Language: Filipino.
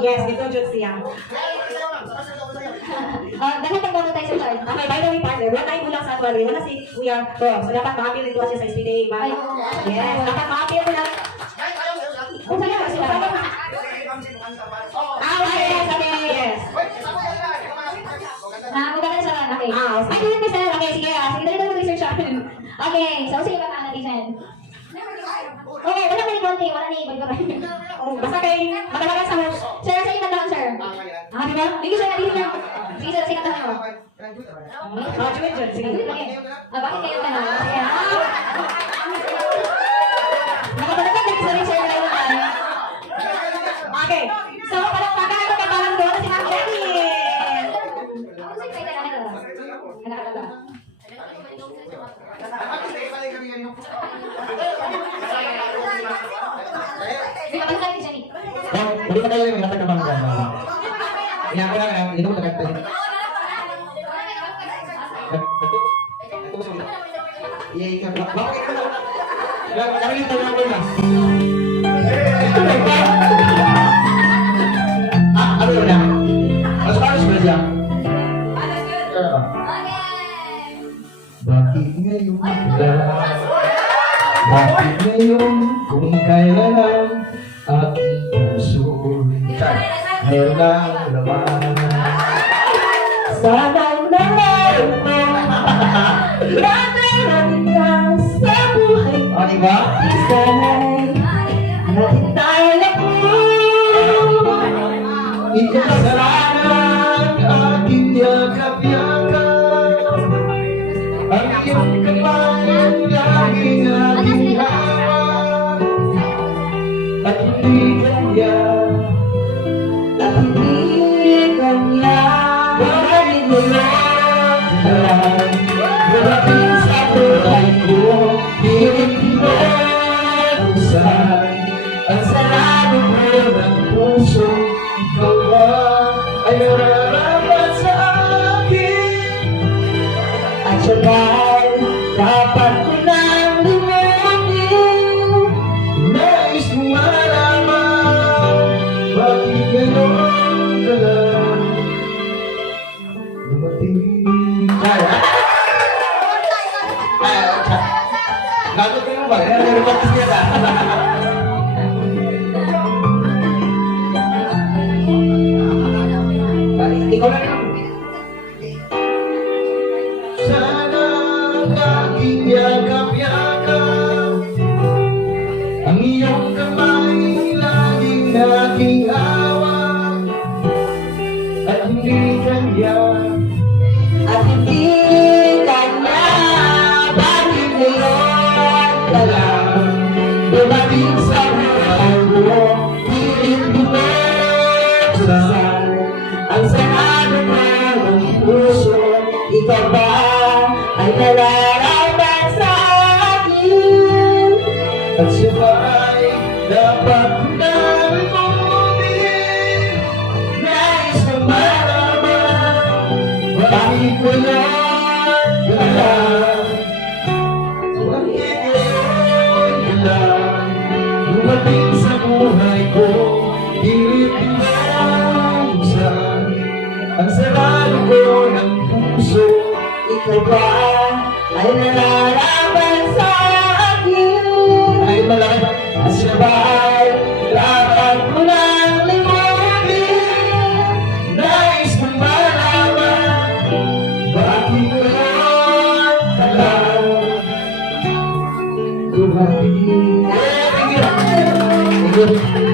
Yes, dito jud siya. Dapat ang bago tayo sa card. Okay, by the way, partner, wala tayo mula sa actuary. Wala si Kuya Ross. So, dapat ma-appeal nito siya sa SPDA. Ay, oo. Yes, dapat ma-appeal nila. Kung saan ka sila? Okay, sabi. Yes. Maganda na siya lang. Okay. Okay. Ay, yun sir. Okay, sige. Sige, dali na research natin. Okay, so sige ba natin sir? Okay, wala na yung konti. Wala na yung iba. Basta kay matalaga sa host. Sir, sa inyo lang, sir. Di ba? Sige, sir. Sige, sir. Sige, sir. Sige, tayo. Graduate dyan. Sige. Okay. Bakit kayo ka na? Sige. Nakapalaga din sa research na yun. Okay. So, palakpakan natin ang parang doon si Ma'am Jenny. Ako sa excited na nito. Nakakalaga. Di ba pala si Jenny? Hindi pa tayo yung nasa kamang gano'n. Yan ko lang, ito mo tagad tayo. Iya, bakit ikaw na? Kami yung tayo ko na. Ano yun na? Mas paano ba siya? Bakit ngayon bakit ngayon kung kailan ang aking puso'y mayroon ng laman? Sana'y nalaman mo Natarating ka sa buhay O, diba? Sana'y natitala ko Ikasalanan aking yakap-yakap ang iyong kamay laging aking hawak at hindi kanya At hindi kanya bakit mo lang dumating sa buhay ko hindi mo kusay ang sarado mo ng puso ikaw ba ay nararapat sa akin At siya'y dapat ko nang limutin nais mo malaman bakit gano'n ka lang dumating Gagot ko yung ba? Nare-repartis niya na. Ikaw na lang. Sana ang aking yakap-yakap ang iyong kamay laging aking hawak at hindi kanya At hindi kanya bakit ngayon ka lang dumating sa buhay mo pilit mo sasal Ang sarado mo ng puso Ikaw ba ay nararapat sa akin at siya ba'y dapat nang umumin Nais mo malaman bakit mo yan galang bakit ngayon galang dumating sa buhay ko pilit mo sasal ang sarado ko ng puso Ikaw ba ay nararapat sa akin ay malaki at siya ba'y dapat mo nang limutin nais mong malaman bakit ngayon ka lang dumating. Thank you.